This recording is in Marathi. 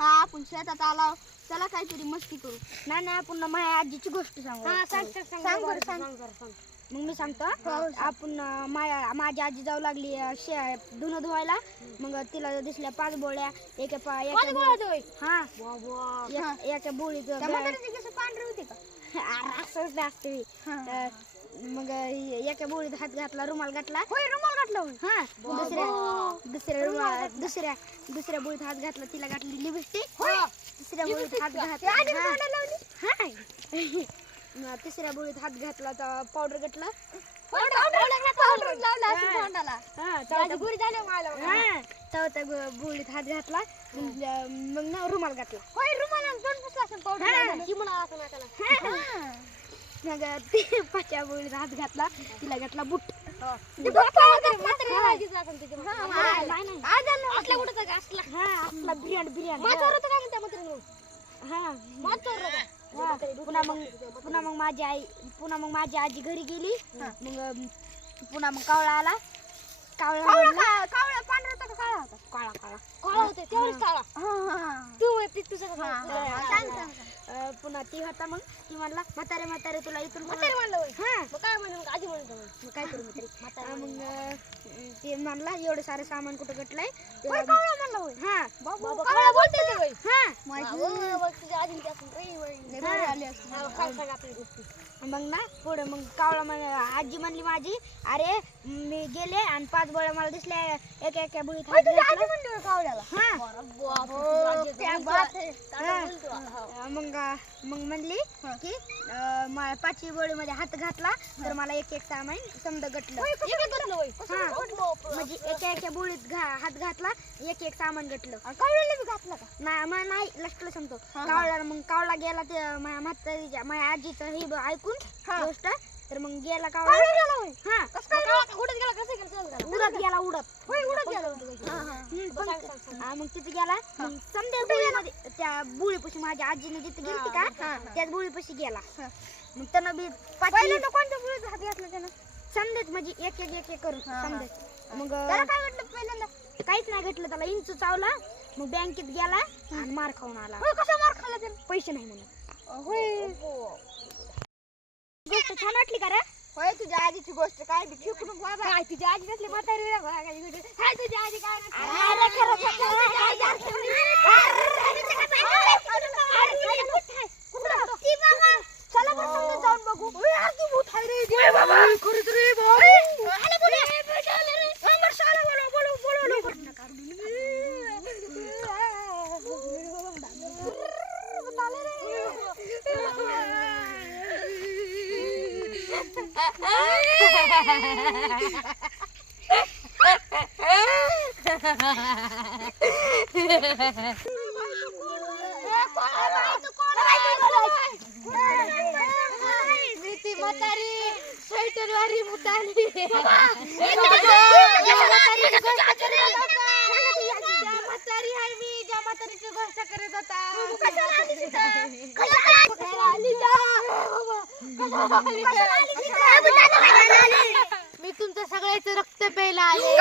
हा आपण शेतात आला चला काहीतरी मस्ती करू. नाही नाही आपण माझ्या आजीची गोष्ट सांगू. सांग बरं सांग. मग मी सांगतो हो, आपण अं, माझी आजी जाऊ लागली अं, शे धुणं धुवायला. मग तिला दिसल्या पाच बोळ्या एका पा एका हा. एक- एका बोळीत त्या केस पांढरी होती का? असंच असते. मग एका बोळीत हात घातला रुमाल घातला. होय रुमाल घातला होय. हा दुसऱ्या दुसऱ्या रुमाल दुसऱ्या दुसऱ्या बोळीत हात घातला तिला घातली लिपस्टिक. तिसऱ्या बोळीत हात घातला. हा. तिसऱ्या बोळीत हात घातला तर पावडर घातला. पावडर लावला असं. तोंडाला. चौथ्या चौथ्या गो- बोळीत हात घातला. मग रुमाल घातला. होय रुमाला पावडर. मग ते पाचव्या बोळीत हात घातला तिला घातला बुट. हा. असेल बिर्याणी बिर्याणी. पुन्हा मग पुन्हा मग माझी आई पुन्हा मग माझी आजी घरी गेली. मग पुन्हा मग कावळा आला. कावळा कावळा पांढरा होता का काळा होता? काळा काळा. काळा होता, तेवढंच काळा. ती तुझं पुन्हा ती होता मग ती म्हणला म्हातारे म्हातारे तुला इथून म्हातारी म्हणलं. हा मग काय म्हणलं म्हणलं होय. मग काय करू म्हातारी म्हातारी अं, म्हणलं. मग अं, ते म्हणला एवढं सारं सामान कुठं घटलंय ते- होय, कावळा म्हणलं होय. हा बाबा, कावळा बोलते ते होय. हा बाबा, बाबा, तुझ्या आजीने ते असून रे होय. लय भारी आली असून. हा, सांग, सांग आपली गोष्टी. मग ना पुढे मग कावळा म्हण आजी म्हणली माझी अरे मी गेले आणि पाच बोळ्या मला दिसल्या एका एका बुळीत. म्हणली होय कावळ्याला. हा हा. मग मग म्हणली की पाचवी बोळीमध्ये हात घातला तर मला एक एक सामान समजा गटलं. म्हणजे एका एका बोळीत हात घातला एक एक सामान गटलं. कावळ्याला घातला का? नाही मग नाही लष्टला सांगतो हा, हा. कावळा मग कावळा गेला ते माझ्या म्हातारीच्या माझ्या आजीचं हे ऐकून. गोष्ट तर मग गेला गेला होय. हा कसं काय गेला? उडत गेला, कसं गेला? गेला. उडत गेला उडत होय, उडत गेला. हा, हा. हा, मग तिथे गेला मग समजा त्या बुळीपाशी माझ्या आजीने जिथे गेलती हा, का. त्याच बुळीपाशी गेला मग त्यानं बी पहिल्यांदा कोणत्या मुलीचा हात घातला त्यानं? समजेत म्हणजे एक एक एक एक करून. समजेत मग त्याला काय वाटलं पहिल्यांदा? काहीच नाही घटलं त्याला इंचू चावला मग बँकेत गेला आणि मार खाऊन आला होय, कसा मार खाल्ला त्यानं? पैसे नाही म्हणून होय. छान वाटली का रे होय, तुझ्या आजीची गोष्ट काय बी बाबा. काय तुझी आजी नसली म्हातारी रे बा, काय तुझी- आजी काय नसली? अरे आजी असली. चला बरं समजून जाऊन बघू होय, यार, तू भूत आहे रे. होय, खरंच रे, बाई. आला बोला. हा, बरं, चला, बोला, बोला, बोला, लवकर. ती म्हातारी स्वेटर वारी मुताली म्हातारी आहे मी ज्या म्हातारीची गोष्ट करत होता मी तुमचं सगळ्याचं रक्त प्यायला आले.